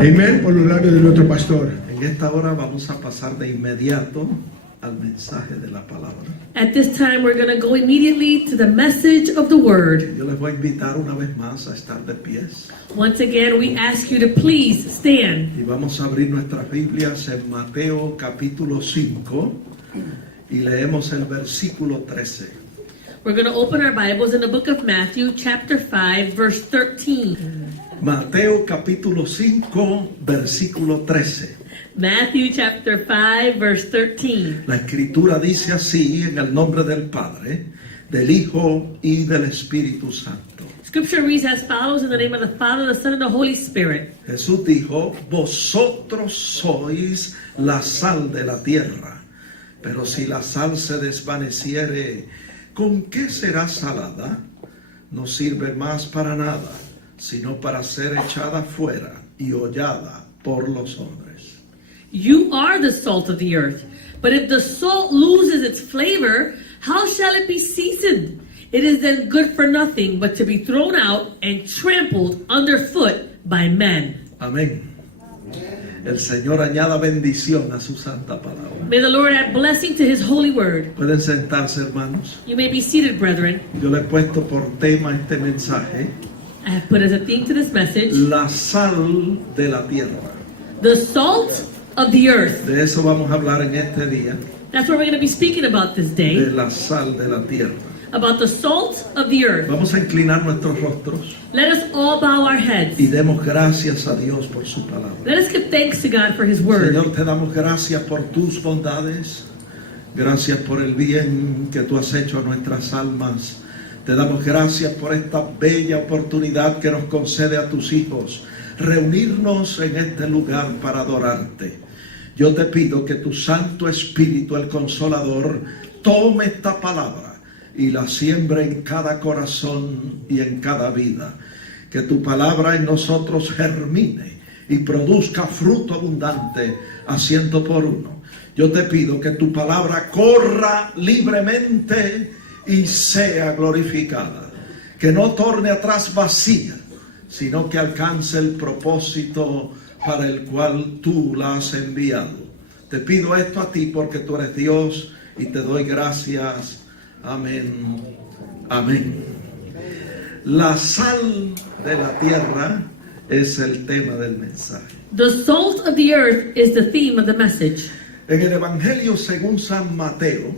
Amén, por los labios de nuestro pastor. En esta hora vamos a pasar de inmediato al mensaje de la palabra. At this time, we're going to go immediately to the message of the word. Yo les voy a invitar una vez más a estar de pies. Once again, we ask you to please stand. Y vamos a abrir nuestras Biblias en Mateo capítulo 5 y leemos el versículo 13. We're going to open our Bibles in the book of Matthew, chapter 5, verse 13. Mateo capítulo 5, versículo 13. Matthew chapter 5, verse 13. La escritura dice así, en el nombre del Padre, del Hijo y del Espíritu Santo. Scripture reads as follows in the name of the Father, the Son, and the Holy Spirit. Jesús dijo, vosotros sois la sal de la tierra, pero si la sal se desvaneciere, ¿con qué será salada? No sirve más para nada, sino para ser echada fuera y hollada por los hombres. You are the salt of the earth, but if the salt loses its flavor, how shall it be seasoned? It is then good for nothing but to be thrown out and trampled underfoot by men. Amén. El Señor añada bendición a su santa palabra. May the Lord add blessing to His holy word. Pueden sentarse, hermanos. You may be seated, brethren. Yo le he puesto por tema este mensaje, I have put as a theme to this message, la sal de la tierra. the salt of the earth. De eso vamos a hablar en este día, That's what we're going to be speaking about this day, de la sal de la tierra. about the salt of the earth. Vamos a inclinar nuestros rostros Let us all bow our heads. y demos gracias a Dios por su palabra. Let us give thanks to God for His word. Señor, te damos gracias por tus bondades, gracias por el bien que tú has hecho a nuestras almas. Te damos gracias por esta bella oportunidad que nos concede a tus hijos, reunirnos en este lugar para adorarte. Yo te pido que tu Santo Espíritu, el Consolador, tome esta palabra y la siembre en cada corazón y en cada vida. Que tu palabra en nosotros germine y produzca fruto abundante a 100%. Yo te pido que tu palabra corra libremente y sea glorificada, que no torne atrás vacía, sino que alcance el propósito para el cual tú la has enviado. Te pido esto a ti porque tú eres Dios y te doy gracias. Amén. Amén. La sal de la tierra es el tema del mensaje. The salt of the earth is the theme of the message. En el Evangelio según San Mateo,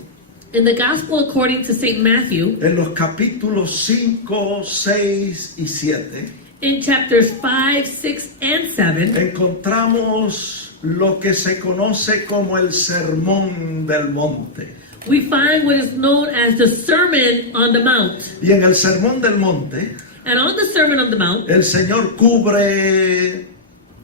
In the Gospel according to St. Matthew, en los capítulos 5, 6 y 7, in chapters 5, 6, and 7, encontramos lo que se conoce como el Sermón del Monte. we find what is known as the Sermon on the Mount. Y en el Sermón del Monte, And on the Sermon on the Mount, el Señor cubre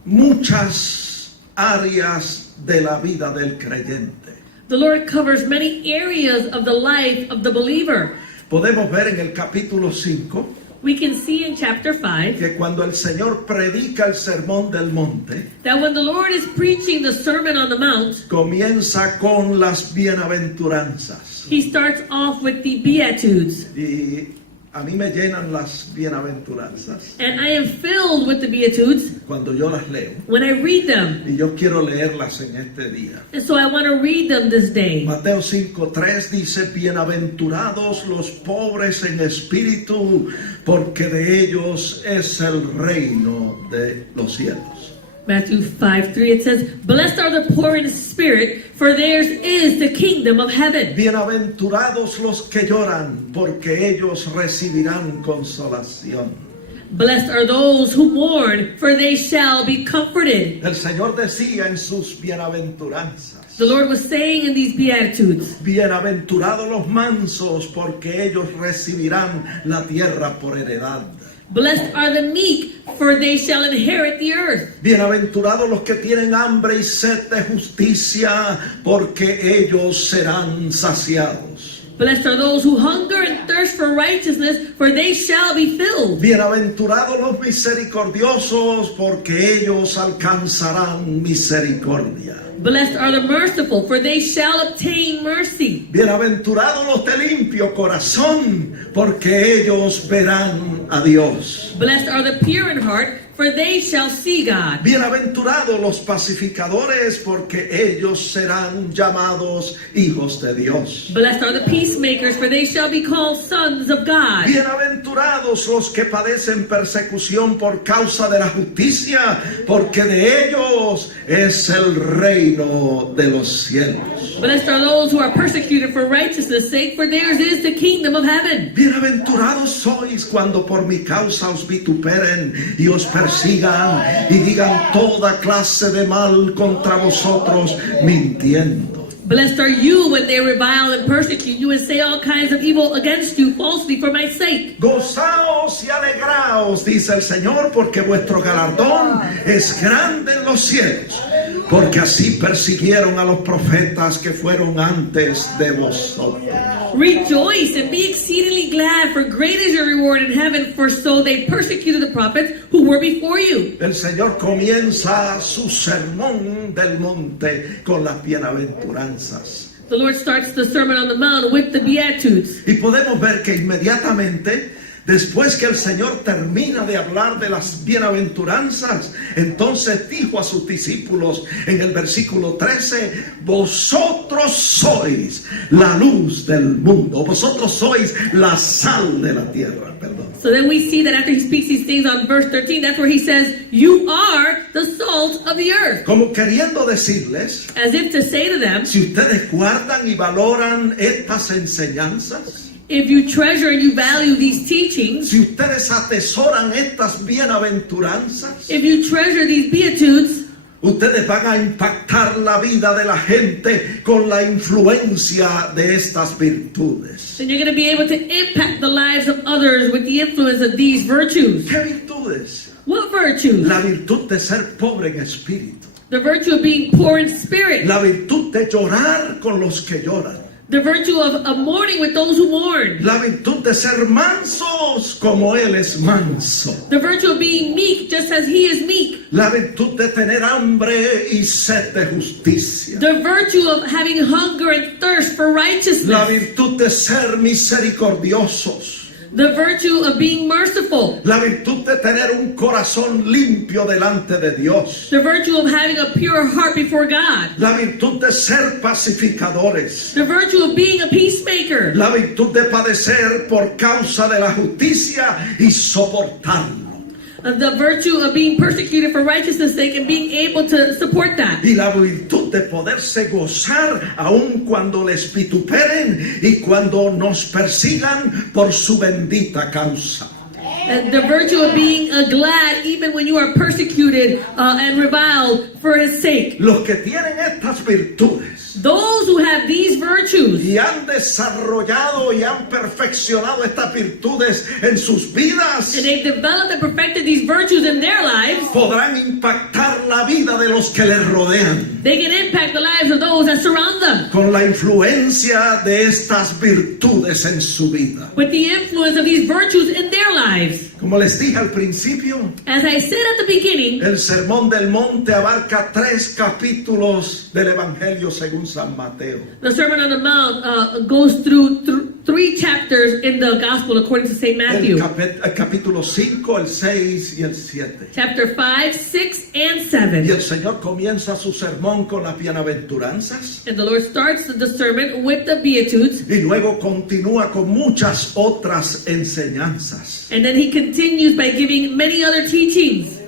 muchas áreas de la vida del creyente. the Lord covers many areas of the life of the believer. Podemos ver en el capítulo 5 We can see in chapter 5 que cuando el Señor predica el Sermón del Monte, that when the Lord is preaching the Sermon on the Mount, comienza con las bienaventuranzas. He starts off with the Beatitudes. Y a mí me llenan las bienaventuranzas And I am filled with the Beatitudes cuando yo las leo. when I read them. Y yo quiero leerlas en este día. And so I want to read them this day. Mateo 5:3 dice, bienaventurados los pobres en espíritu, porque de ellos es el reino de los cielos. Matthew 5:3, it says, blessed are the poor in spirit, for theirs is the kingdom of heaven. Bienaventurados los que lloran, porque ellos recibirán consolación. Blessed are those who mourn, for they shall be comforted. El Señor decía en sus bienaventuranzas: The Lord was saying in these Beatitudes, bienaventurados los mansos, porque ellos recibirán la tierra por heredad. blessed are the meek, for they shall inherit the earth. Bienaventurados los que tienen hambre y sed de justicia, porque ellos serán saciados. Blessed are those who hunger and thirst for righteousness, for they shall be filled. Bienaventurados los misericordiosos, porque ellos alcanzarán misericordia. Blessed are the merciful, for they shall obtain mercy. Bienaventurados los de limpio corazón, porque ellos verán a Dios. Blessed are the pure in heart, for they shall see God. Bienaventurados los pacificadores, porque ellos serán llamados hijos de Dios. Blessed are the peacemakers, for they shall be called sons of God. Bienaventurados los que padecen persecución por causa de la justicia, porque de ellos es el reino de los cielos. Blessed are those who are persecuted for righteousness' sake, for theirs is the kingdom of heaven. Bienaventurados sois cuando por mi causa os vituperen y os persigan y digan toda clase de mal contra vosotros mintiendo. Blessed are you when they revile and persecute you and say all kinds of evil against you falsely for my sake. Gozaos y alegraos, dice el Señor, porque vuestro galardón es grande en los cielos, porque así persiguieron a los profetas que fueron antes de vosotros. Rejoice and be exceedingly glad, for great is your reward in heaven, for so they persecuted the prophets who were before you. El Señor comienza su sermón del monte con las bienaventuranzas. The Lord starts the Sermon on the Mount with the Beatitudes. Y podemos ver que inmediatamente, después que el Señor termina de hablar de las bienaventuranzas, entonces dijo a sus discípulos en el versículo 13: vosotros sois la luz del mundo, vosotros sois la sal de la tierra. Perdón. So then we see that after he speaks these things on verse 13, that's where he says, you are the salt of the earth. Como queriendo decirles, As if to say to them, si ustedes guardan y valoran estas enseñanzas, if you treasure and you value these teachings, si ustedes atesoran estas bienaventuranzas, if you treasure these Beatitudes, ustedes van a impactar la vida de la gente con la influencia de estas virtudes. then you're going to be able to impact the lives of others with the influence of these virtues. ¿Qué virtudes? What virtues? La virtud de ser pobre en espíritu, The virtue of being poor in spirit. la virtud de llorar con los que lloran, The virtue of mourning with those who mourn. la virtud de ser mansos como Él es manso, The virtue of being meek just as he is meek. la virtud de tener hambre y sed de justicia, The virtue of having hunger and thirst for la righteousness. virtud de ser misericordiosos, The virtue of being merciful. la virtud de tener un corazón limpio delante de Dios, The virtue of having a pure heart before God. la virtud de ser pacificadores, The virtue of being a peacemaker. la virtud de padecer por causa de la justicia y soportarlo, The virtue of being persecuted for righteousness' sake and being able to support that. y la virtud de poderse gozar aun cuando les vituperen y cuando nos persigan por su bendita causa. And the virtue of being glad even when you are persecuted and reviled for his sake. Los que tienen estas virtudes Those who have these virtues y han desarrollado y han perfeccionado estas virtudes en sus vidas, and they've developed and perfected these virtues in their lives, podrán impactar la vida de los que les rodean they can impact the lives of those that surround them con la influencia de estas virtudes en su vida. with the influence of these virtues in their lives. Como les dije al principio, As I said at the beginning, el Sermón del Monte abarca 3 capítulos del Evangelio según San Mateo. the Sermon on the Mount goes through 3 chapters in the Gospel according to St. Matthew. El capítulo 5, el 6 y el 7. Chapter 5, 6, and Y 7. el Señor comienza su sermón con las bienaventuranzas And the Lord starts the sermon with the Beatitudes, y luego continúa con muchas otras enseñanzas. and then he continues by giving many other teachings.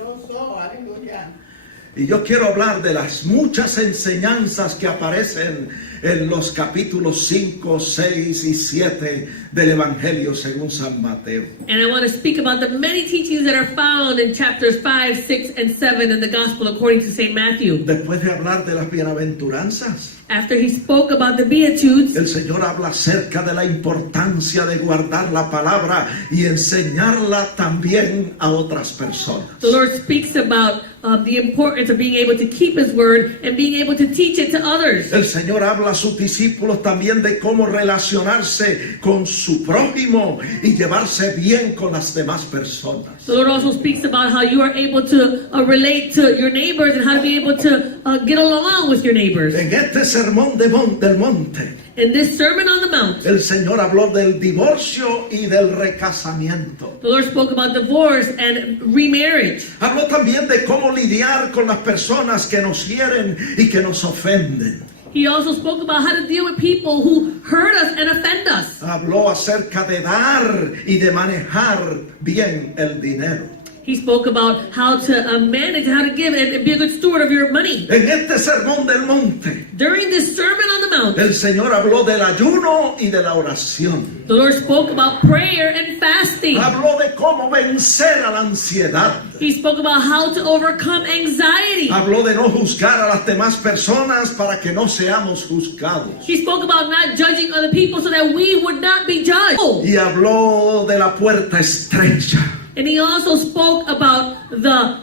Y yo quiero hablar de las muchas enseñanzas que aparecen en los capítulos 5, 6 y 7 del Evangelio según San Mateo. And I want to speak about the many teachings that are found in chapters 5, 6, and 7 in the Gospel according to St. Matthew. Después de hablar de las bienaventuranzas, After he spoke about the Beatitudes, el Señor habla acerca de la importancia de guardar la palabra y enseñarla también a otras personas. the Lord speaks about the importance of being able to keep his word and being able to teach it to others. El Señor habla a sus discípulos también de cómo relacionarse con su prójimo y llevarse bien con las demás personas. The Lord also speaks about how you are able to relate to your neighbors and how to be able to get along with your neighbors. En este sermón del monte, In this Sermon on the Mount, el Señor habló del divorcio y del recasamiento. the Lord spoke about divorce and remarriage. Habló también de cómo lidiar con las personas que nos hieren y que nos ofenden. He also spoke about how to deal with people who hurt us and offend us. Habló acerca de dar y de manejar bien el dinero. He spoke about how to manage, how to give, and be a good steward of your money. En este sermón del monte, During this Sermon on the Mount, el Señor habló del ayuno y de la oración. the Lord spoke about prayer and fasting. Habló de cómo vencer a la ansiedad. He spoke about how to overcome anxiety. Habló de no juzgar a las demás personas para que no seamos juzgados. He spoke about not judging other people so that we would not be judged. Y habló de la puerta estrecha. And he also spoke about the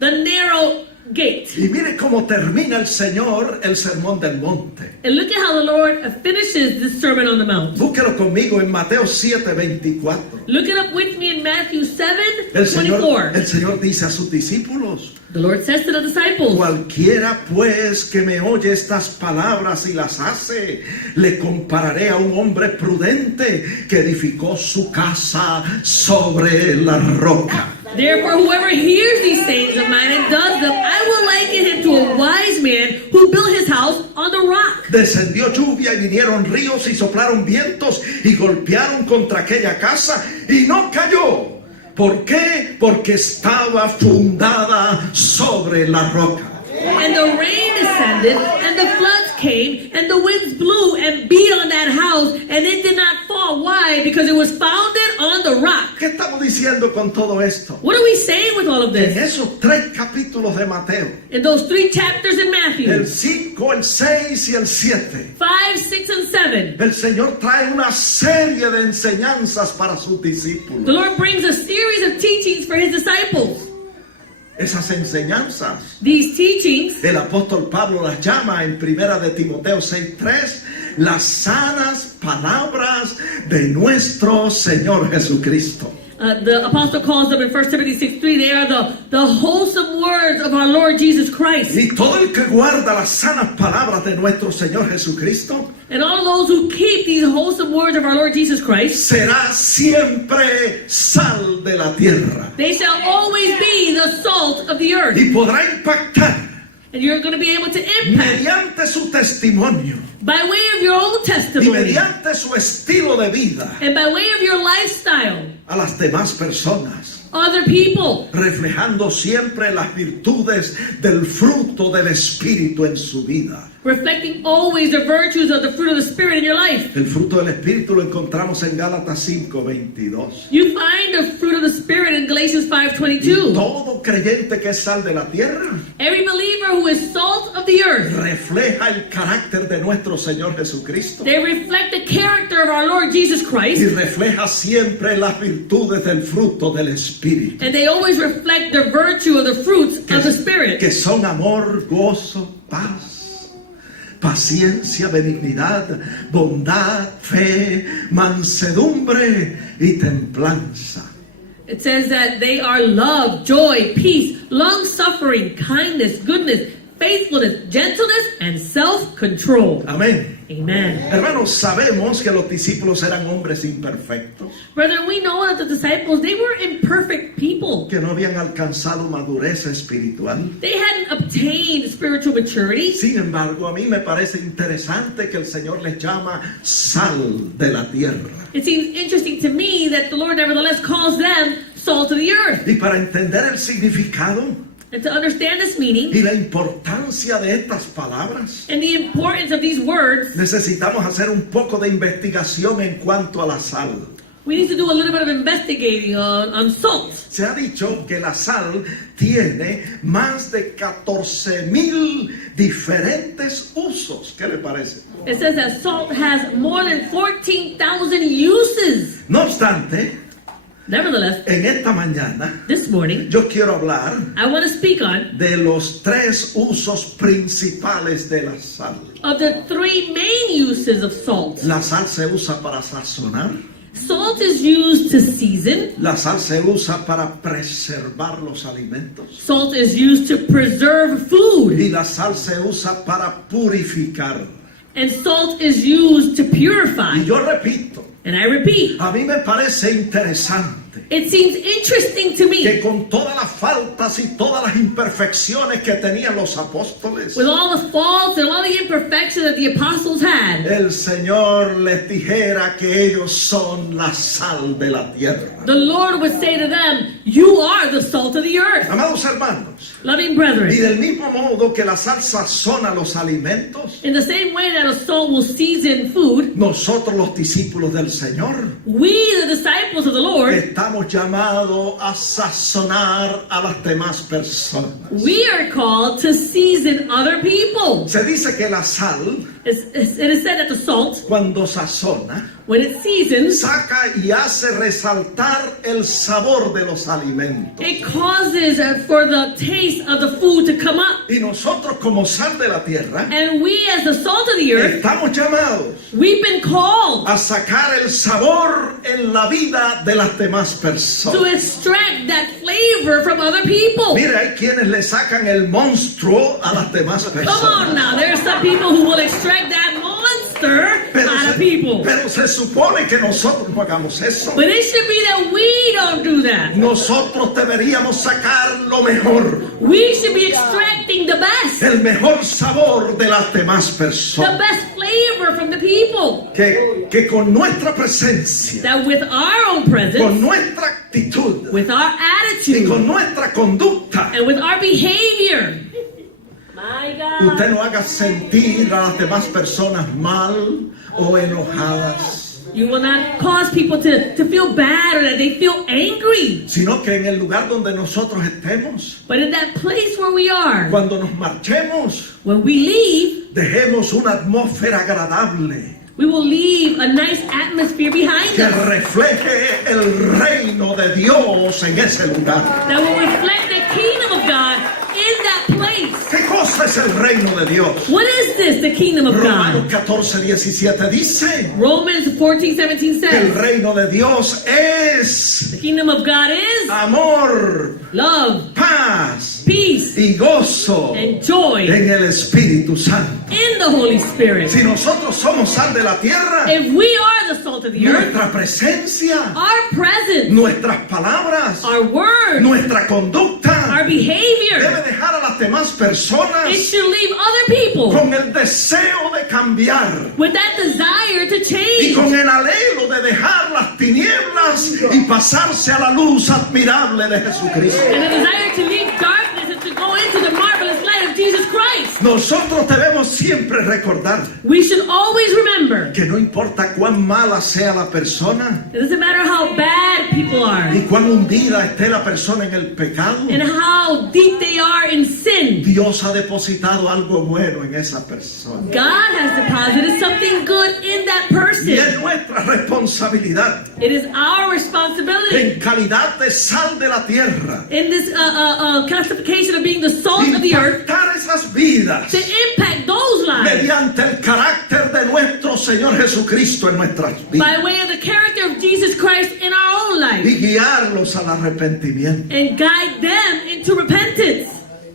narrow gate. Y mire cómo termina el Señor el sermón del monte. And look at how the Lord finishes this Sermon on the Mount. Búsquelo conmigo en Mateo 7:24. Look it up with me in Matthew 7, El 24. Señor dice a sus discípulos: The Lord says to the disciples, cualquiera pues que me oye estas palabras y las hace, le compararé a un hombre prudente que edificó su casa sobre la roca. therefore whoever hears these sayings of mine and does them, I will liken him to a wise man who built his house on the rock. Descendió lluvia y vinieron ríos y soplaron vientos y golpearon contra aquella casa y no cayó. ¿Por qué? Porque estaba fundada sobre la roca. And the rain descended, and the floods came, and the winds blew and beat on that house, and it did not fall. Why? Because it was founded on the rock. ¿Qué estamos diciendo con todo esto? What are we saying with all of En this? esos 3 capítulos de Mateo, In those 3 chapters in el Matthew, 5, el 6 y el 7, 5, 6, and 7, el Señor trae una serie de enseñanzas para sus the discípulos. Lord brings a series of teachings for his disciples. Esas enseñanzas, These teachings, el apóstol Pablo las llama en 1 de Timoteo 6:3 las sanas palabras de nuestro Señor Jesucristo. the apostle calls them in 1 Timothy 6:3. They are the wholesome words of our Lord Jesus Christ. Y todo el que guarda las sanas palabras de nuestro Señor Jesucristo And all of those who keep these wholesome words of our Lord Jesus Christ, será siempre sal de la tierra they shall always be the salt of the earth. y podrá impactar And you're going to be able to impact mediante su testimonio by way of your own y testimony mediante su estilo de vida and by way of your lifestyle, a las demás personas, other people, reflejando siempre las virtudes del fruto del Espíritu en su vida. reflecting always the virtues of the fruit of the Spirit in your life. El fruto del Espíritu lo encontramos en Gálatas 5:22. You find the fruit of the Spirit in Galatians Y 5:22. todo creyente que es sal de la tierra Every believer who is salt of the earth, refleja el carácter de nuestro Señor Jesucristo they reflect the character of our Lord Jesus y Christ, refleja siempre las virtudes del fruto del Espíritu, and they always reflect the virtue of the fruits of the Spirit. que son amor, gozo, paz, paciencia, benignidad, bondad, fe, mansedumbre y templanza. It says that they are love, joy, peace, long-suffering, kindness, goodness, faithfulness, gentleness, and self-control. Amén. Amen. Hermanos, sabemos que los discípulos eran hombres imperfectos, Brethren, we know that the disciples, they were imperfect people. que no habían alcanzado madurez espiritual. They hadn't obtained spiritual maturity. Sin embargo, a mí me parece interesante que el Señor les llama sal de la tierra. It seems interesting to me that the Lord nevertheless calls them salt of the earth. Y para entender el significado, And to understand this meaning y la importancia de estas palabras, and the importance of these words, necesitamos hacer un poco de investigación en cuanto a la sal. we need to do a little bit of investigating on salt. Se ha dicho que la sal tiene más de 14,000 diferentes usos. ¿Qué le parece? It says that salt has more than 14,000 uses. No obstante, Nevertheless, en esta mañana this morning, yo quiero hablar I want to speak on de los 3 usos principales de la sal. of the 3 main uses of salt. La sal se usa para sazonar, Salt is used to season. la sal se usa para preservar los alimentos Salt is used to preserve food. y la sal se usa para purificar. And salt is used to purify. Y yo repito, And I repeat, a mí me parece interesante it seems interesting to que me, con todas las faltas y todas las imperfecciones que tenían los apóstoles, with all the faults and all the imperfections that the apostles had, el Señor les dijera que ellos son la sal de la tierra. the Lord would say to them, you are the salt of the earth. Amados hermanos, Loving y brethren, del mismo modo que la sal sazona los alimentos, in the same way that a salt will season food, nosotros los discípulos del Señor we, the disciples of the Lord, estamos llamados a sazonar a las demás personas. we are called to season other people. Se dice que la sal, It is said that the salt, cuando sazona, when it seasons, saca y hace resaltar el sabor de los alimentos. it causes for the taste of the food to come up. Y nosotros como sal de la tierra, And we, as the salt of the earth, estamos llamados we've been called a sacar el sabor en la vida de las demás to personas. extract that flavor from other people. Mira, hay quienes le sacan el monstruo a las demás Come on personas. now, there are some people who will extract that monster out of people. Pero se supone que nosotros no hagamos eso. But it should be that we don't do that. Nosotros deberíamos sacar lo mejor, We should be extracting the best, el mejor sabor de las demás the personas. best flavor from the people. Que con nuestra presencia, That with our own con presence, nuestra actitud with our y con attitude, nuestra conducta, and with our behavior, my usted God, no haga sentir a las demás personas mal o enojadas, you will not cause people to feel bad or that they feel angry. sino que en el lugar donde nosotros estemos, But in that place where we are, cuando nos marchemos, when we leave, dejemos una atmósfera agradable we will leave a nice atmosphere behind que us refleje el reino de Dios en ese lugar. that will reflect the kingdom of God in that place. ¿Qué cosa es el reino de Dios? What is this, the kingdom of Romanos God? 14:17 dice, Romans 14:17 el says, reino de Dios es the kingdom of God is amor, love, paz peace, y gozo and joy en el Espíritu Santo. in the Holy Spirit. Si nosotros somos sal de la tierra, If we are the salt of the earth, nuestra presencia, our presence, nuestras palabras, our words, nuestra conducta our behavior, debe dejar a las demás personas it should leave other people con el deseo de cambiar with that desire to y change con el anhelo de dejar las tinieblas y pasarse a la luz admirable de Jesucristo. and a desire to leave darkness and to go into the marvelous light of Jesus Christ. Nosotros debemos siempre recordar We should always remember, que no importa cuán mala sea la persona it doesn't matter how bad people are y cuán hundida esté la persona en el pecado, and how deep they are in sin. Dios ha depositado algo bueno en esa persona. God has deposited something good in that Y person. es nuestra responsabilidad It is our responsibility en calidad de sal de la tierra in this classification of being the salt of the earth impactar esas vidas to impact those lives mediante el carácter de nuestro Señor Jesucristo en nuestras vidas by way of the character of Jesus Christ in our own y life guiarlos al arrepentimiento. and guide them into repentance.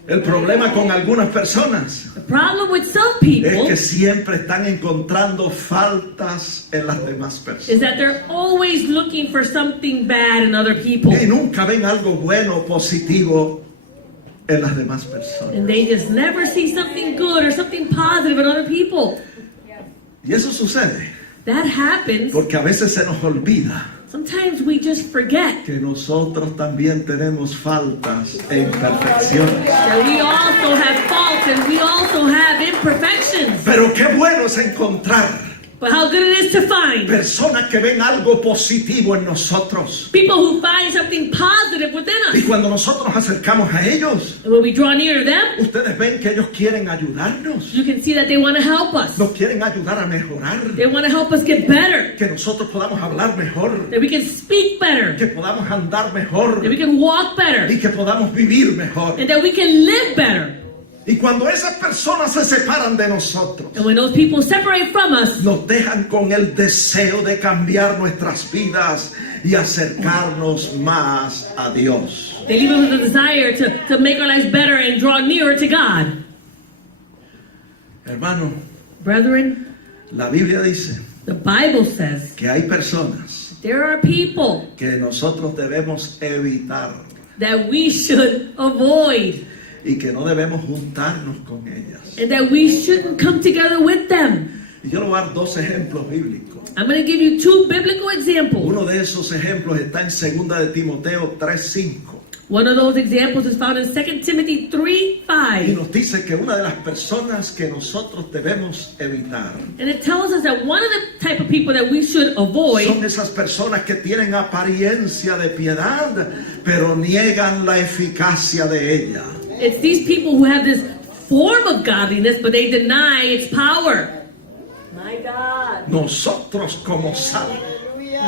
El problema con algunas personas The problem with some es people que siempre están encontrando faltas en las demás personas is that they're always looking for something bad in other people. y nunca ven algo bueno, positivo en las demás personas. And they just never see something good or something positive in other people. Y eso sucede That happens porque a veces se nos olvida Sometimes we just forget que nosotros también tenemos faltas e imperfecciones. that we also have faults and we also have imperfections. Pero qué bueno es encontrar But how good it is to find personas que ven algo positivo en nosotros. people who find something positive within Y us. cuando nosotros nos acercamos a ellos, And when we draw near to them, ustedes ven que ellos quieren ayudarnos. you can see that they want to help us. Nos quieren ayudar a mejorar. They want to help us get better, Que nosotros podamos hablar mejor. that we can speak better, Que podamos andar mejor. that we can walk better, Y que podamos vivir mejor. and that we can live better. Y cuando esas personas se separan de nosotros, And when those people separate from us, nos dejan con el deseo de cambiar nuestras vidas y acercarnos más a Dios. they leave us with a desire to make our lives better and draw nearer to God. Hermano, Brethren, la Biblia dice the Bible says que hay personas there are people que nosotros debemos evitar that we should avoid y que no debemos juntarnos con ellas. and that we shouldn't come together with them. Y yo le voy a dar dos ejemplos bíblicos. I'm going to give you two biblical examples. Uno de esos ejemplos está en 2 de Timoteo 3:5. One of those examples is found in 2 Timothy Y 3:5. nos dice que una de las personas que nosotros debemos evitar And it tells us that one of the type of people that we should avoid son esas personas que tienen apariencia de piedad, pero niegan la eficacia de ella. it's these people who have this form of godliness, but they deny its power. My God. Nosotros como sal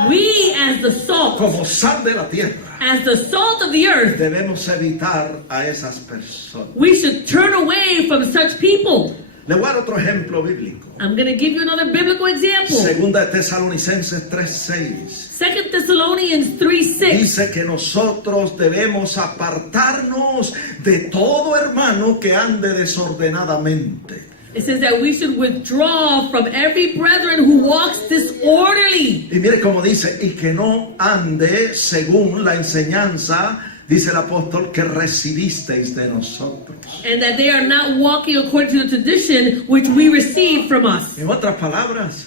We as the salt, de la tierra, as the salt of the earth, debemos evitar a esas personas. we should turn away from such people. Le voy a dar otro ejemplo bíblico. I'm going to give you another biblical example. 2 de Tesalonicenses 3:6. 2 Thessalonians 3:6. Dice que nosotros debemos apartarnos de todo hermano que ande desordenadamente. It says that we should withdraw from every brethren who walks disorderly. Y mire cómo dice, y que no ande según la enseñanza, dice el apóstol, que recibisteis de nosotros. And that they are not walking according to the tradition which we received from us. En otras palabras,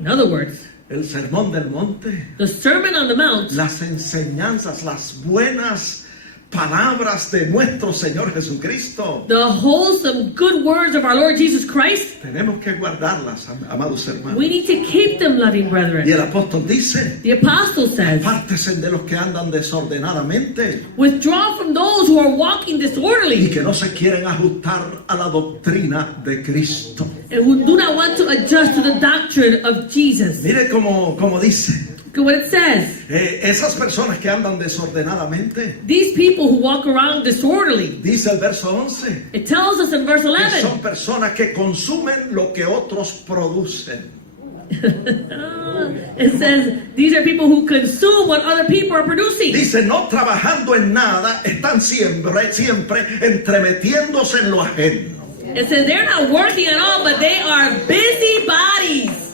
In other words, el sermón del monte, the Sermon on the Mount, las enseñanzas, las buenas palabras de nuestro Señor Jesucristo, the wholesome good words of our Lord Jesus Christ, tenemos que guardarlas, amados hermanos. we need to keep them, loving Y brethren. el apóstol dice, The apostle says, apártese de los que andan desordenadamente withdraw from those who are walking y disorderly que no se quieren ajustar a la doctrina de Cristo. and who do not want to adjust to the doctrine of Jesus. Mire cómo dice, Look at what it says. esas personas que andan desordenadamente, These people who walk around disorderly, dice el verso 11, it tells us in verse que 11, son personas que consumen lo que otros producen. it says these are people who consume what other people are producing. Dice, no trabajando en nada, están siempre entremetiéndose en lo ajeno. It says they're not working at all, but they are busybodies.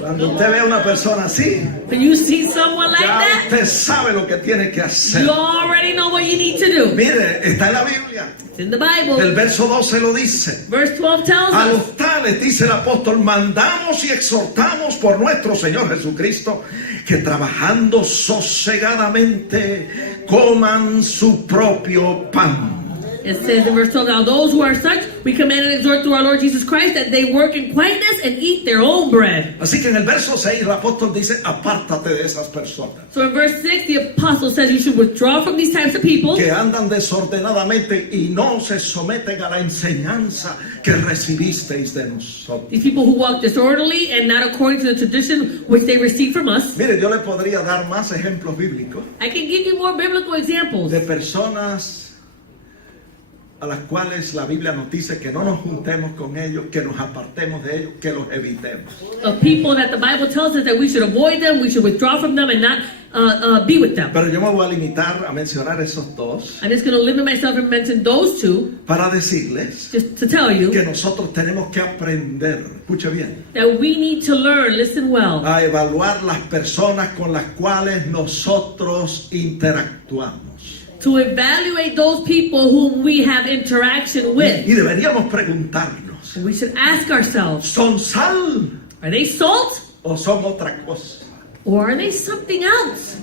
Cuando usted ve a una persona así, When you see someone like ya that, usted sabe lo que tiene que hacer. you already know what you need to do. Mire, está en la Biblia. It's in the Bible. El verso 12 lo dice. Verse 12 tells A us, los tales, dice el apóstol, mandamos y exhortamos por nuestro Señor Jesucristo que trabajando sosegadamente coman su propio pan. it says in verse 12, now those who are such, we command and exhort through our Lord Jesus Christ that they work in quietness and eat their own bread. Así que en el verso 6 el apóstol dice, apártate de esas personas So in verse 6, the apostle says you should withdraw from these types of people que andan desordenadamente y no se someten a la enseñanza que recibisteis de nosotros. these people who walk disorderly and not according to the tradition which they received from us. Mire, yo le podría dar más ejemplos bíblicos I can give you more biblical examples de personas a las cuales la Biblia nos dice que no nos juntemos con ellos, que nos apartemos de ellos, que los evitemos. of people that the Bible tells us that we should avoid them, we should withdraw from them and not be with them. Pero yo me voy a limitar a mencionar esos dos I'm just going to limit myself and mention those two para decirles just to tell you que nosotros tenemos que aprender, escuche bien, that we need to learn, listen well, a evaluar las personas con las cuales nosotros interactuamos. to evaluate those people whom we have interaction with. Y deberíamos preguntarnos, And we should ask ourselves, ¿son sal are they salt o son otra cosa? Or are they something else?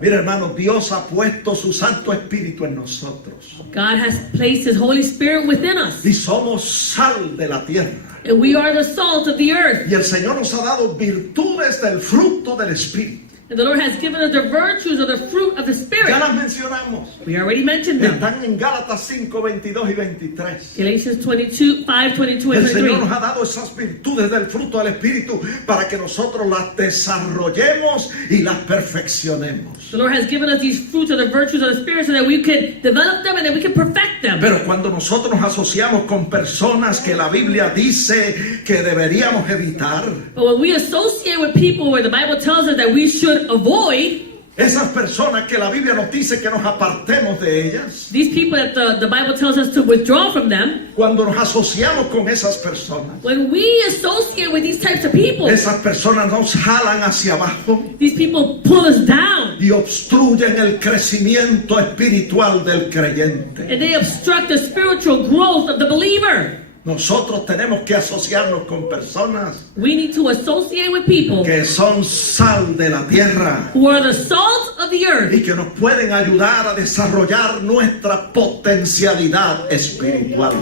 Mira, hermano, Dios ha puesto su Santo Espíritu en nosotros. God has placed His Holy Spirit within us. Y somos sal de la tierra. And we are the salt of the earth. Y el Señor nos ha dado virtudes del fruto del Espíritu. And the Lord has given us the virtues of the fruit of the Spirit. Ya las mencionamos. We already mentioned them. Están en Gálatas 5, 22 y 23. Galatians 22, 5, 22, and El Señor 23. nos ha dado esas virtudes del fruto del Espíritu para que nosotros las desarrollemos y las perfeccionemos. The Lord has given us these fruits of the virtues of the Spirit so that we can develop them and that we can perfect them. Pero cuando nosotros nos asociamos con personas que la Biblia dice que deberíamos evitar, But when we associate with people where the Bible tells us that we should avoid, esas personas que la Biblia nos dice que nos apartemos de ellas, these people that the Bible tells us to withdraw from them, cuando nos asociamos con esas personas, when we associate with these types of people, esas personas nos jalan hacia abajo these people pull us down y obstruyen el crecimiento espiritual del creyente. and they obstruct the spiritual growth of the believer. Nosotros tenemos que asociarnos con personas We need to associate with people que son sal de la tierra who are the salt of the earth y que nos pueden ayudar a desarrollar nuestra potencialidad espiritual.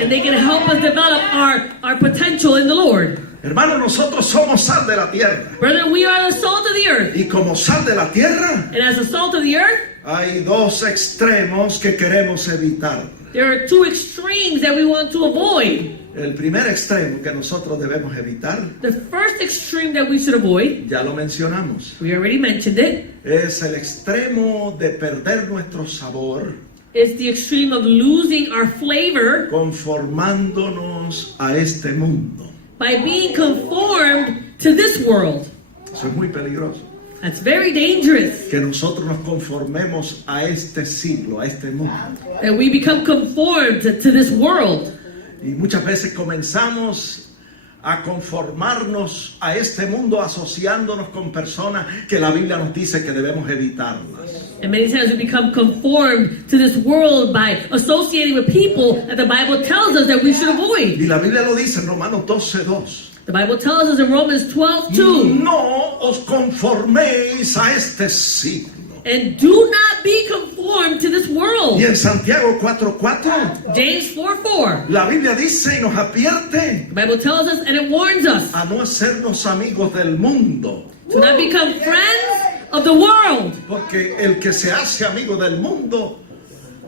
and they can help us develop our potential in the Lord. Hermanos, nosotros somos sal de la tierra Brother, we are the salt of the earth. y como sal de la tierra And as the salt of the earth, hay dos extremos que queremos evitar. there are two extremes that we want to avoid. El primer extremo que nosotros debemos evitar, The first extreme that we should avoid, ya lo mencionamos, we already mentioned it, es el extremo de perder nuestro sabor is the extreme of losing our flavor conformándonos a este mundo. by being conformed to this world. Eso es muy peligroso. That's very dangerous. Que nosotros nos conformemos a este siglo, a este mundo. That we become conformed to this world. Y muchas veces comenzamos a conformarnos a este mundo asociándonos con personas que la Biblia nos dice que debemos evitarlas. And many times we become conformed to this world by associating with people that the Bible tells us that we should avoid. Y la Biblia lo dice en Romanos 12:2. The Bible tells us in Romans 12:2, No os conforméis a este siglo. and do not be conformed to this world. Y en Santiago 4:4, James 4:4. la Biblia dice y nos advierte The Bible tells us and it warns us a no hacernos amigos del mundo. to not become friends of the world. Porque el que se hace amigo del mundo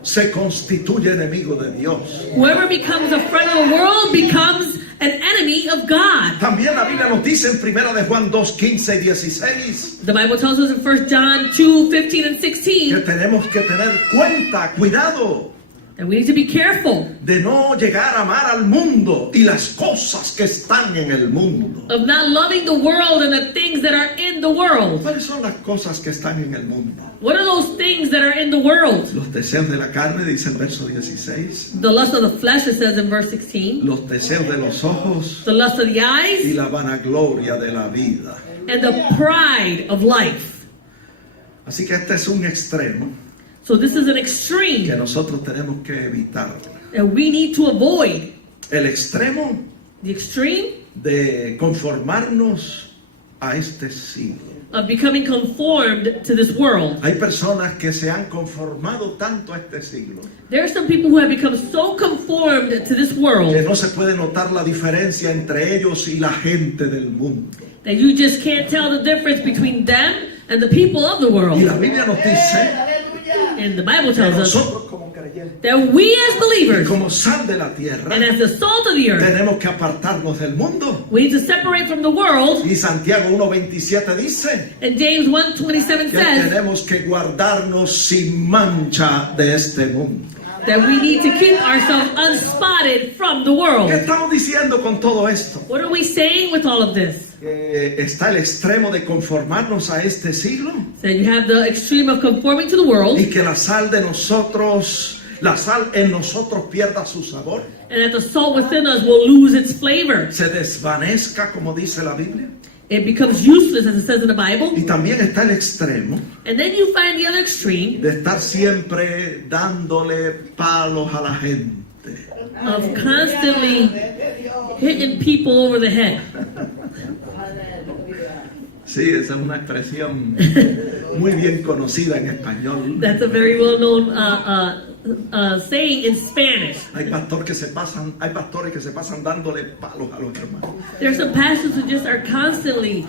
se constituye enemigo de Dios. Whoever becomes a friend of the world becomes an enemy of God. También la Biblia nos dice en 1 de Juan 2:15 y 16 The Bible tells us in 1 John 2:15 and que 16 tenemos que tener cuidado that we need to be careful de no llegar a amar al mundo y las cosas que están en el mundo. of not loving the world and the things that are in the world. ¿Cuáles son las cosas que están en el mundo? What are those things that are in the world? Los deseos de la carne, dice el verso 16, The lust of the flesh, it says in verse 16. los deseos de los ojos The lust of the y eyes la vanagloria de la vida. and the pride of life. Así que este es un extremo So this is an que extreme nosotros tenemos que evitar. that we need to avoid. El extremo The extreme de conformarnos a este siglo. of becoming conformed to this world. Hay personas que se han conformado tanto a este siglo There are some people who have become so conformed to this que world no se puede notar la diferencia entre ellos y la gente del mundo. that you just can't tell the difference between them and the people of the world. Y la Biblia nos dice And the Bible que tells us nosotros como creyentes, that we as believers como sal de la tierra, and as the salt of the earth, tenemos que apartarnos del mundo. we need to separate from the world. Y Santiago 1:27 dice And James 1:27 que says tenemos que guardarnos sin mancha de este mundo. that we need to keep ourselves unspotted from the ¿Qué world. estamos diciendo con todo esto? What are we saying with all of this? Está el extremo de conformarnos a este siglo So you have the extreme of conforming to the world, y que la sal de nosotros, la sal en nosotros pierda su sabor, and that the salt within us will lose its flavor. se desvanezca, como dice la Biblia. It becomes useless, as it says in the Bible. Y también está el extremo And then you find the other extreme de estar siempre dándole palos a la gente. of constantly hitting people over the head. Sí, esa es una expresión muy bien conocida en español. That's a very well-known saying in Spanish. Hay pastores que se pasan dándole palos a los hermanos. There are some pastors who just are constantly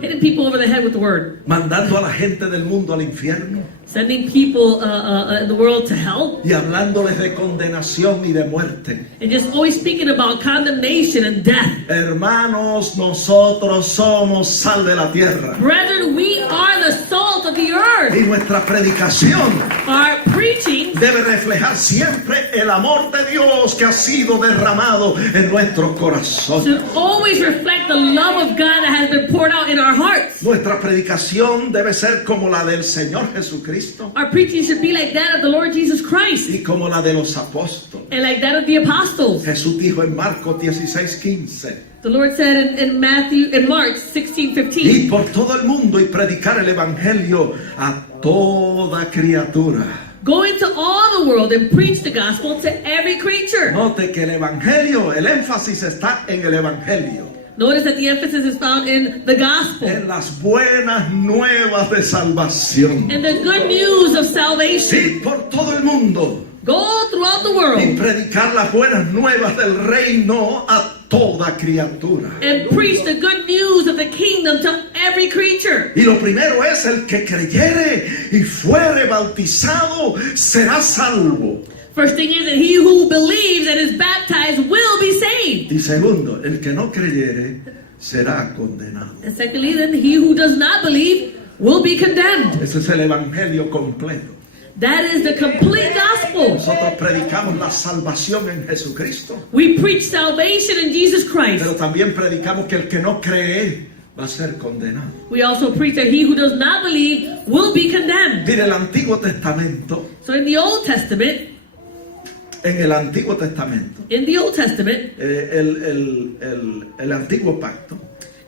hitting people over the head with the word, Mandando a la gente del mundo al infierno sending people in the world to hell, y hablándoles de condenación y de muerte. and just always speaking about condemnation and death. Hermanos, nosotros somos sal de la tierra. Brethren, we are the salt of the earth. Y nuestra predicación Our preaching debe reflejar siempre el amor de Dios que ha sido derramado en nuestros corazones. should always reflect the love of God that has been poured out in our hearts. Nuestra predicación debe ser como la del Señor Jesucristo Our preaching should be like that of the Lord Jesus Christ y como la de los apóstoles. and like that of the apostles. Jesús dijo en Marcos 16:15, The Lord said in Mark 16:15, ir por todo el mundo y predicar el evangelio a toda criatura. go into all the world and preach the gospel to every creature. Note que el evangelio, el énfasis está en el evangelio, Notice that the emphasis is found in the gospel en las buenas nuevas de salvación. and the good news of salvation. Ir por todo el mundo Go throughout the y world predicar las buenas nuevas del reino a toda criatura. and preach the good news of the kingdom to every creature. Y lo primero es el que creyere y fuere bautizado será salvo. First thing is that he who believes and is baptized will be saved. Y segundo, el que no creyere será condenado. And secondly, then he who does not believe will be condemned. Ese es el evangelio completo. That is the complete gospel. Nosotros predicamos la salvación en Jesucristo, We preach salvation in Jesus Christ. pero también predicamos que el que no cree va a ser condenado. We also preach that he who does not believe will be condemned. Mire, el Antiguo Testamento, So in the Old Testament, en el Antiguo Testamento, el Antiguo Pacto,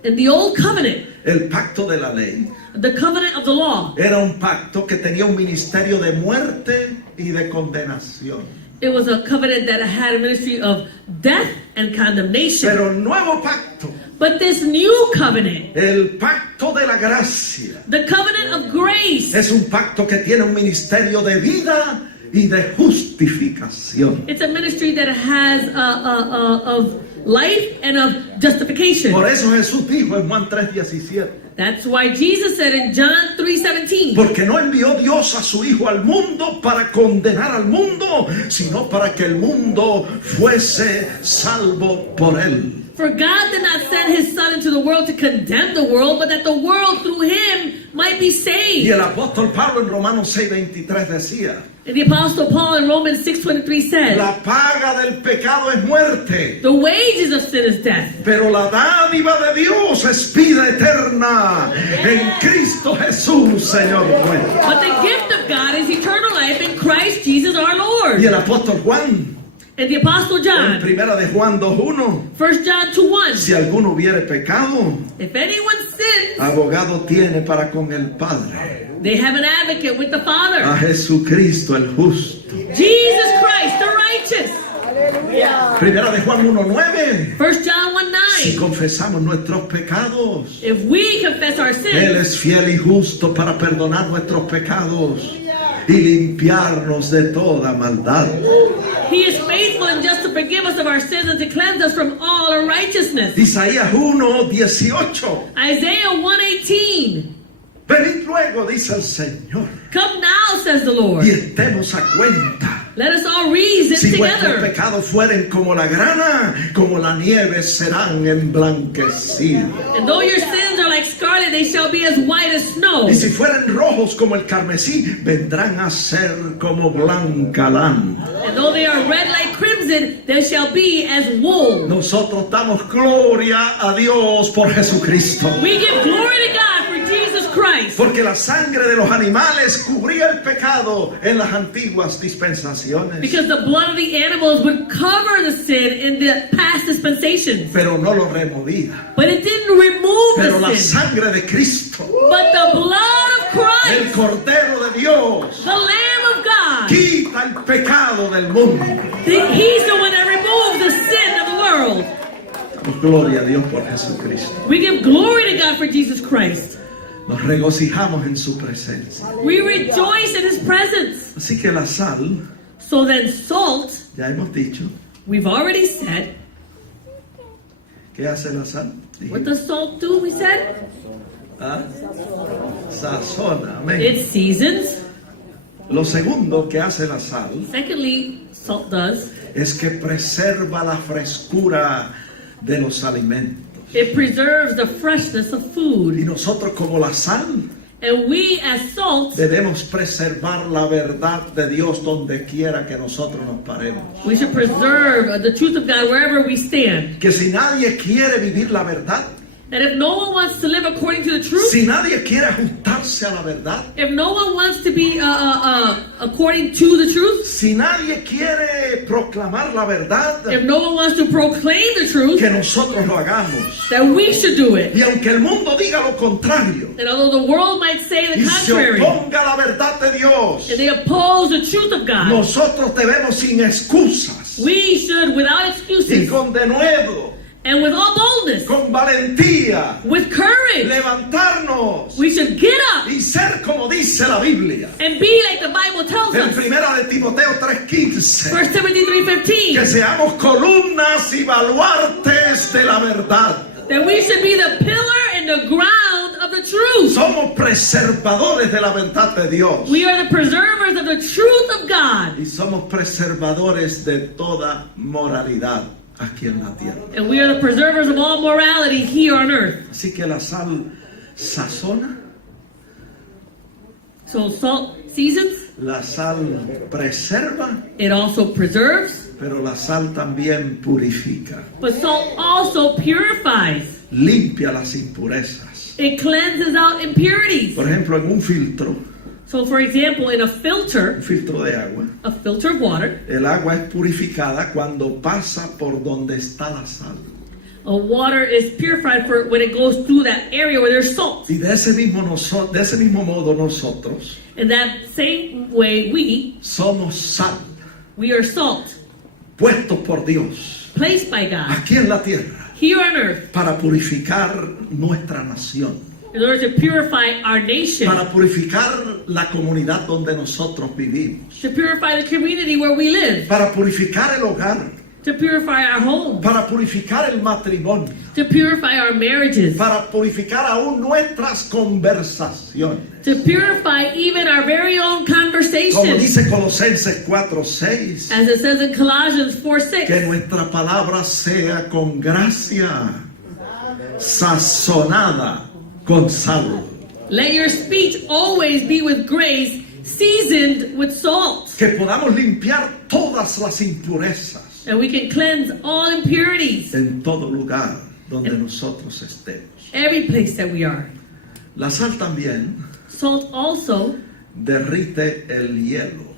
in the Old Covenant, el pacto de la ley, the covenant of the law, era un pacto que tenía un ministerio de muerte y de condenación. it was a covenant that had a ministry of death and condemnation. Pero el nuevo pacto, But this new covenant, el pacto de la gracia, the covenant of grace, es un pacto que tiene un ministerio de vida y de justificación. it's a ministry that has of life and of justification. Por eso Jesús dijo en Juan 3:17, That's why Jesus said in John 3:17, porque no envió Dios a su Hijo al mundo para condenar al mundo, sino para que el mundo fuese salvo por él. for God did not send his Son into the world to condemn the world, but that the world through him might be Y saved. el apóstol Pablo en Romanos 6:23 decía, And the Apostle Paul in Romans 6:23 said, la paga del pecado es muerte, the wages of sin is death, pero la dádiva de Dios es vida eterna en Cristo Jesús, Señor nuestro. but the gift of God is eternal life in Christ Jesus our Lord. Y el apóstol Juan And the Apostle en John, primera de Juan 2:1, 1 John 2:1, si alguno hubiere pecado, if anyone sins, abogado tiene para con el Padre, they have an advocate with the a Father, Jesucristo el justo. Jesus Christ the righteous. Primera de Juan 1:9, 1 John si 1:9, confesamos nuestros pecados, if we confess our Él sins, es fiel y justo para perdonar nuestros pecados y limpiarnos de toda maldad. he is faithful and just to forgive us of our sins and to cleanse us from all unrighteousness. Isaías 1:18, Isaiah 1:18, venid luego, dice el Señor, come now, says the Lord. y estemos a cuenta. Let us all reason Si vuestros together. pecados fueren como la grana, como la nieve serán emblanquecidos. And though your sins are like scarlet, they shall be as white as snow. Y si fueren rojos como el carmesí, vendrán a ser como blanca lana. And though they are red like crimson, they shall be as wool. Nosotros damos gloria a Dios por Jesucristo. We give glory to God for Jesus Christ. Porque la sangre de los animales cubría el pecado en las antiguas dispensaciones. Because the blood of the animals would cover the sin in the past dispensations. Pero no lo removía. But it didn't remove Pero la the sin. sangre de Cristo, But the blood of el Christ, Cordero de Dios, the Lamb of God, quita el pecado del mundo. he's the one that removes the sin of the world. Damos gloria a Dios por Jesucristo. We give glory to God for Jesus Christ. Nos regocijamos en su presencia. We rejoice in His presence. Así que la sal, So then salt, ya hemos dicho, we've already said. ¿qué hace la sal? What does salt do, we said? ¿Ah? Sazona, amén. It seasons. Lo segundo que hace la sal Secondly, salt does. es que preserva la frescura de los alimentos. It preserves the freshness of Y food. nosotros como la sal And we as salt, debemos preservar la verdad de Dios donde quiera que nosotros nos paremos. we should preserve the truth of God wherever we stand. Que si nadie quiere vivir la verdad, And if no one wants to live according to the truth, si nadie quiere ajustarse a la verdad, if no one wants to be according to the truth, si nadie quiere proclamar la verdad, if no one wants to proclaim the truth, que nosotros lo hagamos. then we should do it. Y aunque el mundo diga lo contrario And although the world might say the y se contrary, oponga a la verdad de Dios, and they oppose the truth of God, nosotros debemos sin excusas we should, without y excuses, con denuedo, and with all boldness, con valentía, with courage, levantarnos we should get up y ser como dice la Biblia. and be like the Bible tells En us. primera de Timoteo 3:15, 1 Timothy que 3:15, seamos columnas y baluartes de la verdad. that we should be the pillar and the ground of the truth. Somos preservadores de la verdad de Dios We are the preservers of the truth of God, y somos preservadores de toda moralidad aquí en la tierra. and we are the preservers of all morality here on earth. Así que la sal sazona, So salt seasons, la sal preserva, it also preserves, pero la sal también purifica, but salt also purifies. limpia las impurezas. It cleanses out impurities. Por ejemplo, en un filtro So for example, in a filter de agua, of water, el agua es purificada cuando pasa por donde está la sal. a water is purified for when it goes through that area where there's salt. Y de ese mismo modo nosotros In that same way, somos sal, we are salt, puestos por Dios placed by God aquí en la tierra here on earth para purificar nuestra nación, in order to purify our nation, para purificar la comunidad donde nosotros vivimos, to purify the community where we live, para purificar el hogar, to purify our home, para purificar el matrimonio, to purify our marriages, para purificar aún nuestras conversaciones. to purify even our very own Como conversations. dice Colosenses 4:6, As it says in Colossians que 4:6, nuestra palabra sea con gracia, sazonada con sal. let your speech always be with grace, seasoned with salt, Que podamos limpiar todas las impurezas and we can cleanse all impurities en todo lugar donde nosotros estemos. every place that we are. La sal también Salt also, derrite el hielo.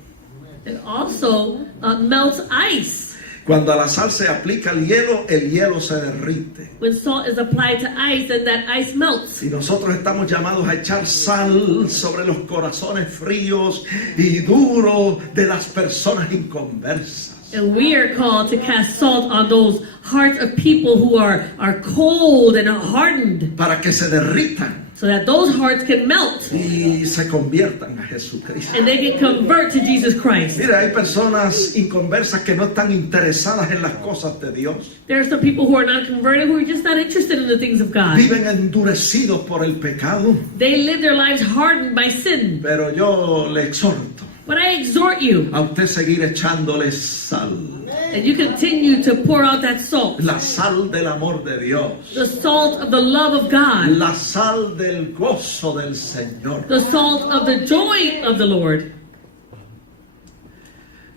it also melts ice. Cuando a la sal se aplica el hielo se derrite. When salt is applied to ice, then that ice melts. Y nosotros estamos llamados a echar sal sobre los corazones fríos y duros de las personas inconversas. And we are called to cast salt on those hearts of people who are cold and hardened, Para que se derritan so that those hearts can melt y se conviertan a Jesucristo. and they can convert to Jesus Christ. Mira, hay personas inconversas que no están interesadas en las cosas de Dios. There are some people who are not converted who are just not interested in the things of God. Viven endurecidos por el pecado. They live their lives hardened by sin. Pero yo le exhorto But I exhort you a usted seguir echándoles sal. that you continue to pour out that salt, La sal del amor de Dios. the salt of the love of God, La sal del gozo del Señor. the salt of the joy of the Lord,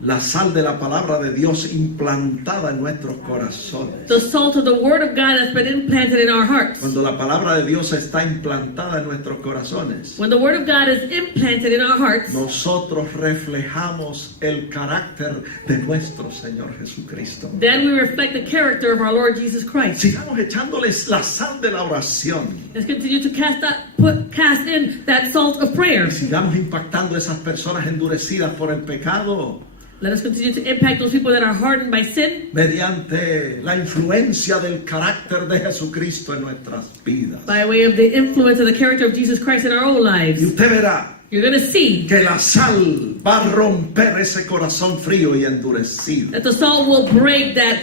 La sal de la palabra de Dios implantada en nuestros corazones. the salt of the Word of God that's been implanted in our hearts. Cuando la palabra de Dios está implantada en nuestros corazones, When the Word of God is implanted in our hearts, nosotros reflejamos el carácter de nuestro Señor Jesucristo. then we reflect the character of our Lord Jesus Christ. Sigamos echándoles la sal de la oración. Let's continue to cast in that salt of prayer. Sigamos impactando a esas personas endurecidas por el pecado Let us continue to impact those people that are hardened by sin mediante la influencia del carácter de Jesucristo en nuestras vidas. by way of the influence of the character of Jesus Christ in our own lives. Y usted verá You're going to see que la sal va a romper ese corazón frío y endurecido. that the salt will break that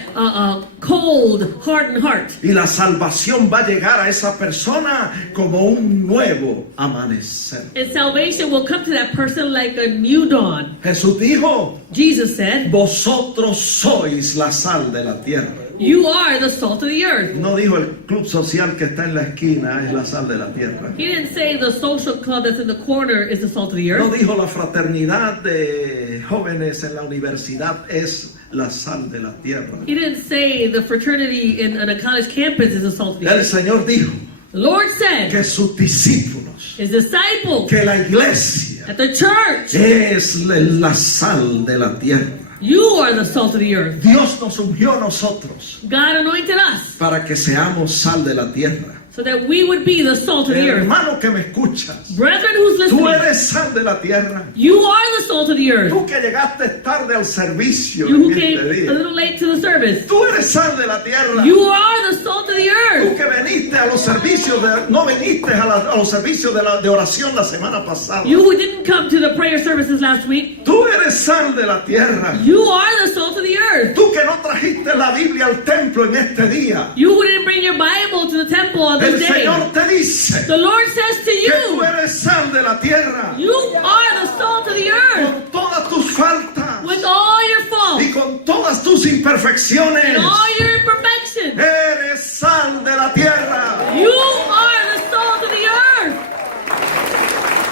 cold, hardened heart. Y la salvación va a llegar a esa persona como un nuevo amanecer. And salvation will come to that person like a new dawn. Jesús dijo, Jesus said, vosotros sois la sal de la tierra. you are the salt of the earth. No dijo el club social que está en la esquina es la sal de la tierra. He didn't say the social club that's in the corner is the salt of the No earth. dijo la fraternidad de jóvenes en la universidad es la sal de la tierra. He didn't say the fraternity in a college campus is the salt of the El earth. Señor dijo The Lord said, que sus discípulos, his disciples, que la iglesia at the church, es la sal de la tierra. you are the salt of the earth. Dios nos ungió a nosotros God anointed us para que seamos sal de la tierra. so that we would be the salt of the earth. Hermano que me escuchas, Brethren who's tú listening, eres sal de la tierra. you are the salt of the earth. Tú que llegaste tarde al servicio You en who este came a día. little late to the service, Tú eres sal de la tierra. you are the salt of the Tú earth. que veniste a los servicios, no veniste a los servicios de oración la semana pasada. You who didn't come to the prayer services last week, Tú eres sal de la tierra. you are the salt of the earth. Tú que no trajiste la Biblia al templo en este día. You who didn't bring your Bible to the temple on El this day, Señor te dice the Lord says to que tú you, eres sal de la tierra. you are the salt of the earth Con todas tus faltas with all your faults y con todas tus imperfecciones. and all your imperfections. Eres sal de la tierra. You are the salt of the earth.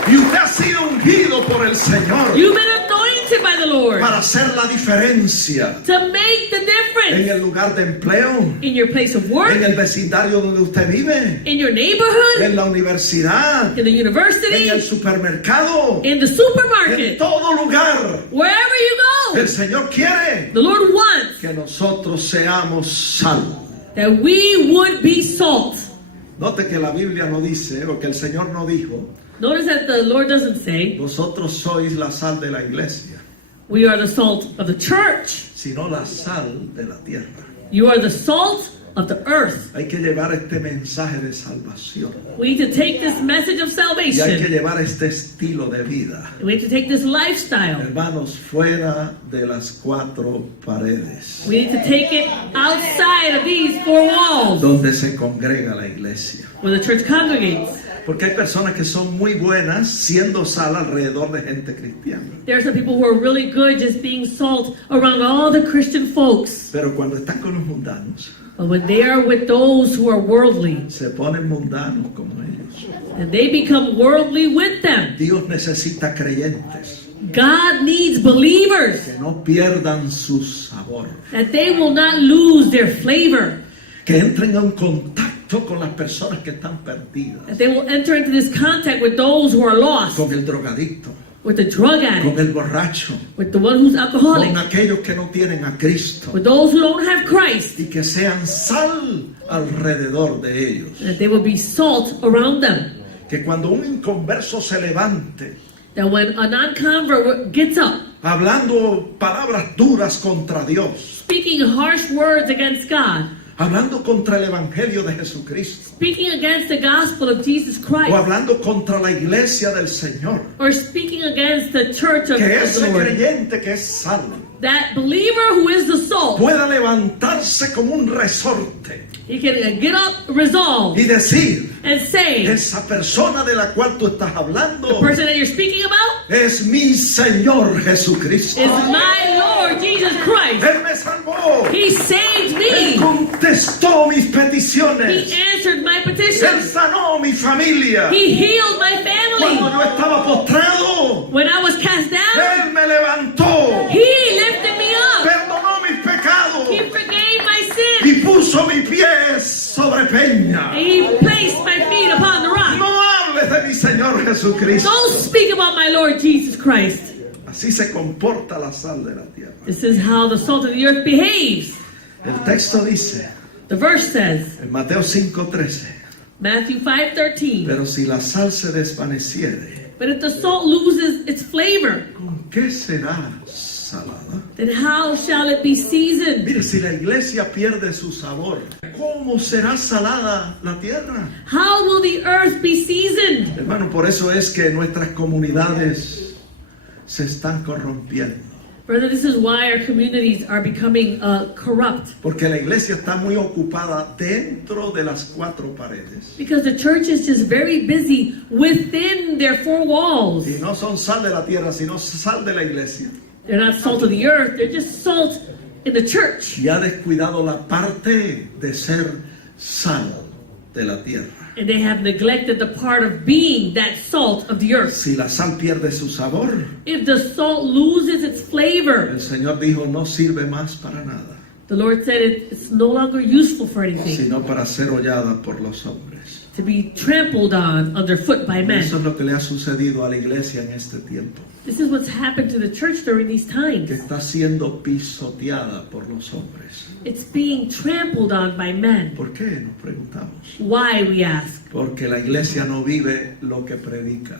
Y usted ha sido ungido por el Señor You've been anointed by the Lord para hacer la diferencia to make the en difference el lugar de empleo, in your place of work, en el vecindario donde usted vive, in your neighborhood, en la universidad, in the en el university, supermercado, in the en supermarket, todo lugar. wherever you go. El Señor quiere The Lord wants que nosotros seamos sal. that we would be salt. Note que la Biblia no dice, o que el Señor no dijo, Notice that the Lord doesn't say, vosotros sois la sal de la iglesia, we are the salt of the church. sino la sal de la tierra. You are the salt of the earth. Hay que llevar este mensaje de salvación. We need to take this message of Y hay que salvation. llevar este estilo de vida, We have to take this lifestyle. hermanos, fuera de las cuatro paredes, We need to take it outside of these four walls donde se congrega la iglesia. where the church congregates. Porque hay personas que son muy buenas siendo sal alrededor de gente cristiana. There are some people who are really good just being salt around all the Christian folks. Pero cuando están con los mundanos, But when they are with those who are worldly, se ponen mundanos como ellos. and they become worldly with them, Dios necesita creyentes God needs believers que no pierdan su sabor, that they will not lose their flavor, que entren en contacto con las personas que están perdidas, that they will enter into this contact with those who are lost, con el drogadicto, with the drug con addict, el borracho, with the one who's con alcoholic, aquellos que no tienen a Cristo, with those who don't have Christ, y que sean sal alrededor de ellos. that they will be salt around them. Que cuando un inconverso se levante That when a non-convert gets up, hablando palabras duras contra Dios, speaking harsh words against God, hablando contra el Evangelio de Jesucristo, speaking against the gospel of Jesus o Christ, hablando contra la iglesia del Señor, or speaking against the church of que the ese Lord, creyente que es salvo that believer who is the salt, pueda levantarse como un resorte he can get up resolved y decir, and say, esa persona de la cual tú estás the hablando person that you're speaking about es mi Señor Jesucristo. is my Lord Jesus Christ. Él me salvó. He saved Él me. contestó mis He peticiones. answered my Él petitions. sanó mi familia. He healed my Cuando family. yo estaba postrado, When I was cast down, Él me levantó, He lifted me up. perdonó mis pecados He forgave my sins. y puso mi pie sobre peña. And He placed my feet upon the rock. No hables de mi Señor Jesucristo. Don't speak about my Lord Jesus Christ. Así se comporta la sal de la tierra. This is how the salt of the earth behaves. El texto dice The verse says, en Mateo 5:13, Matthew 5:13, pero si la sal se desvaneciere, but if the salt loses its flavor, ¿con qué será salada? then how shall it be seasoned? Mire, si la iglesia pierde su sabor, ¿cómo será salada la tierra? How will the earth be seasoned? Hermano, por eso es que nuestras comunidades se están corrompiendo. Brother, this is why our communities are becoming corrupt. Porque la iglesia está muy ocupada dentro de las cuatro paredes. Because the church is just very busy within their four walls. Y no son sal de la tierra, sino sal de la iglesia. They're not salt of the earth, they're just salt in the church. Y ha descuidado la parte de ser sal de la tierra. And they have neglected the part of being that salt of the earth. Si la sal pierde su sabor, If the salt loses its flavor, el Señor dijo, no sirve más para nada, the Lord said it's no longer useful for anything, sino para ser hollada por los hombres. to be trampled on underfoot by men. Eso es lo que le ha sucedido a la iglesia en este tiempo, This is what's happened to the church during these times. que está siendo pisoteada por los hombres. It's being trampled on by men. ¿Por qué? Nos preguntamos. Why, we ask? Porque la iglesia no vive lo que predica.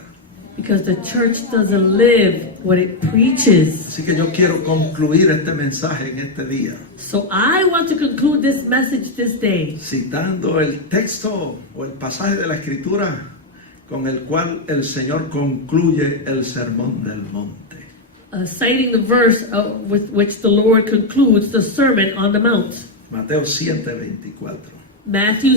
Because the church doesn't live what it preaches. Así que yo quiero concluir este mensaje en este día, So I want to conclude this message this day, citando el texto o el pasaje de la Escritura con el cual el Señor concluye el Sermón del Monte. citing the verse with which the Lord concludes the Sermon on the Mount. Mateo 7:24. Matthew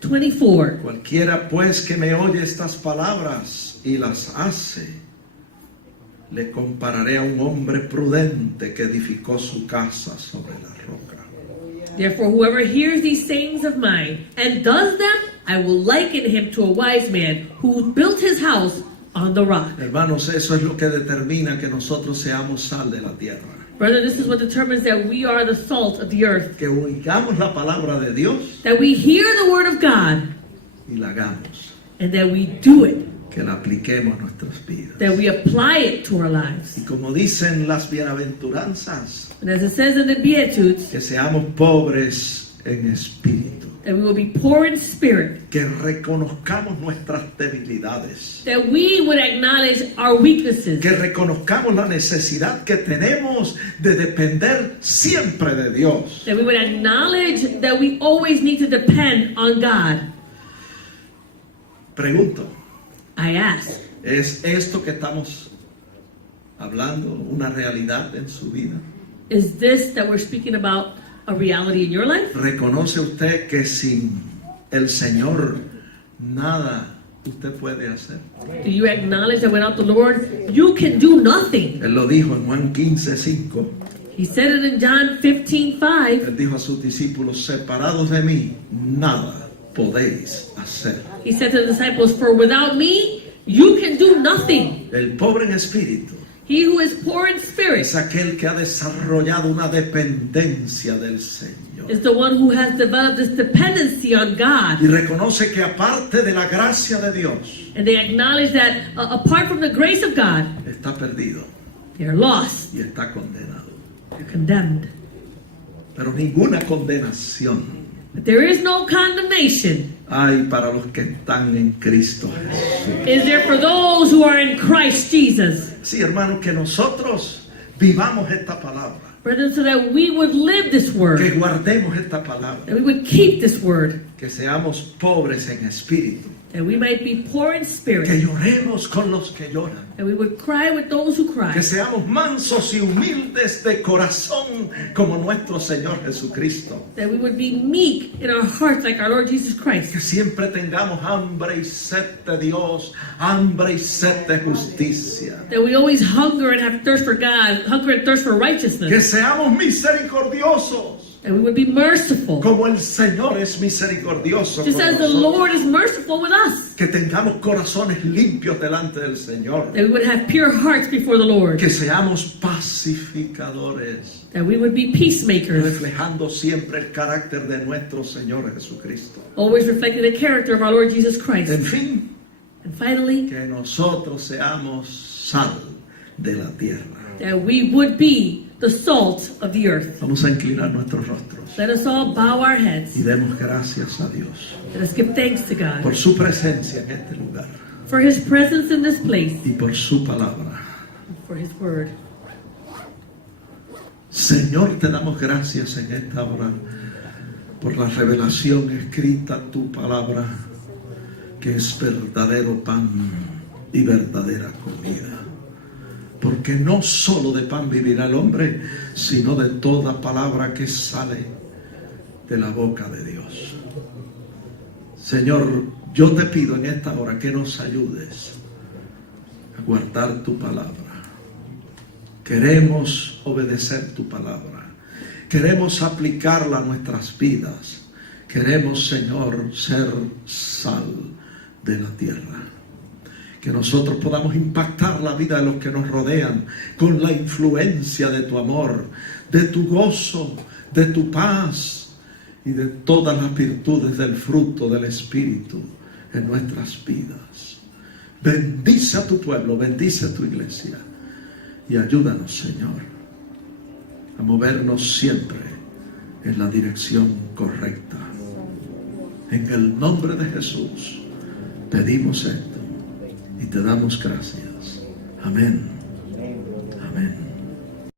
7:24. Cualquiera pues que me oye estas palabras y las hace, le compararé a un hombre prudente que edificó su casa sobre la roca. Therefore, whoever hears these sayings of mine and does them, I will liken him to a wise man who built his house on the rock. Hermanos, eso es lo que determina que nosotros seamos sal de la tierra. Brother, this is what determines that we are the salt of the earth. Que oigamos la palabra de Dios That we hear the word of God y la hagamos. and that we do it. Que la apliquemos a nuestras vidas. That we apply it to our lives. Y como dicen las bienaventuranzas, And as it says in the Beatitudes, que seamos pobres en espíritu. that we will be poor in spirit. Que reconozcamos nuestras debilidades. That we would acknowledge our weaknesses. Que reconozcamos la necesidad que tenemos de depender siempre de Dios. That we would acknowledge that we always need to depend on God. Pregunto, I ask, ¿es esto que estamos hablando una realidad en su vida? is this that we're speaking about a reality in your life? ¿Reconoce usted que sin el Señor nada usted puede hacer? Do you acknowledge that without the Lord, you can do nothing? Él lo dijo en Juan 15:5. He said it in John 15:5. Él dijo a sus discípulos, separados de mí, nada podéis hacer. He said to the disciples, for without me, you can do nothing. El pobre en espíritu He who is poor in spirit es aquel que ha desarrollado una dependencia del Señor. is the one who has developed this dependency on God. Y reconoce que aparte de la gracia de Dios, And they acknowledge that apart from the grace of God, está perdido they're lost, y está condenado. they're condemned. Pero ninguna condenación But there is no condemnation. hay para los que están en Cristo Jesús. Is there for those who are in Christ Jesus? Sí, hermanos, que nosotros vivamos esta palabra, Brethren, so that we would live this que word, guardemos esta palabra, that we would keep this word, que seamos pobres en espíritu, that we might be poor in que spirit, lloremos con los que lloran, that we would cry with those who cry, que seamos mansos y humildes de corazón como nuestro Señor Jesucristo, that we would be meek in our hearts like our Lord Jesus Christ, que siempre tengamos hambre y sed de Dios, hambre y sed de justicia, that we always hunger and have thirst for God, hunger and thirst for que righteousness, seamos misericordiosos that we would be merciful, como el Señor es misericordioso just con as the nosotros. Lord is merciful with us, Que tengamos corazones limpios delante del Señor. that we would have pure hearts before the Lord, Que seamos pacificadores, that we would be peacemakers, reflejando siempre el carácter de nuestro Señor Jesucristo. always reflecting the character of our Lord Jesus Christ. En fin, And finally, que nosotros seamos sal de la tierra. that we would be the salt of the earth. Vamos a inclinar nuestros rostros Let us all bow our heads. y demos gracias a Dios Let us give thanks to God por su presencia en este lugar for His presence in this place, y por su palabra. for His word. Señor, te damos gracias en esta hora por la revelación escrita en tu palabra, que es verdadero pan y verdadera comida. Porque no solo de pan vivirá el hombre, sino de toda palabra que sale de la boca de Dios. Señor, yo te pido en esta hora que nos ayudes a guardar tu palabra. Queremos obedecer tu palabra. Queremos aplicarla a nuestras vidas. Queremos, Señor, ser sal de la tierra. Que nosotros podamos impactar la vida de los que nos rodean con la influencia de tu amor, de tu gozo, de tu paz y de todas las virtudes del fruto del Espíritu en nuestras vidas. Bendice a tu pueblo, bendice a tu iglesia y ayúdanos, Señor, a movernos siempre en la dirección correcta. En el nombre de Jesús pedimos esto y te damos gracias. Amén.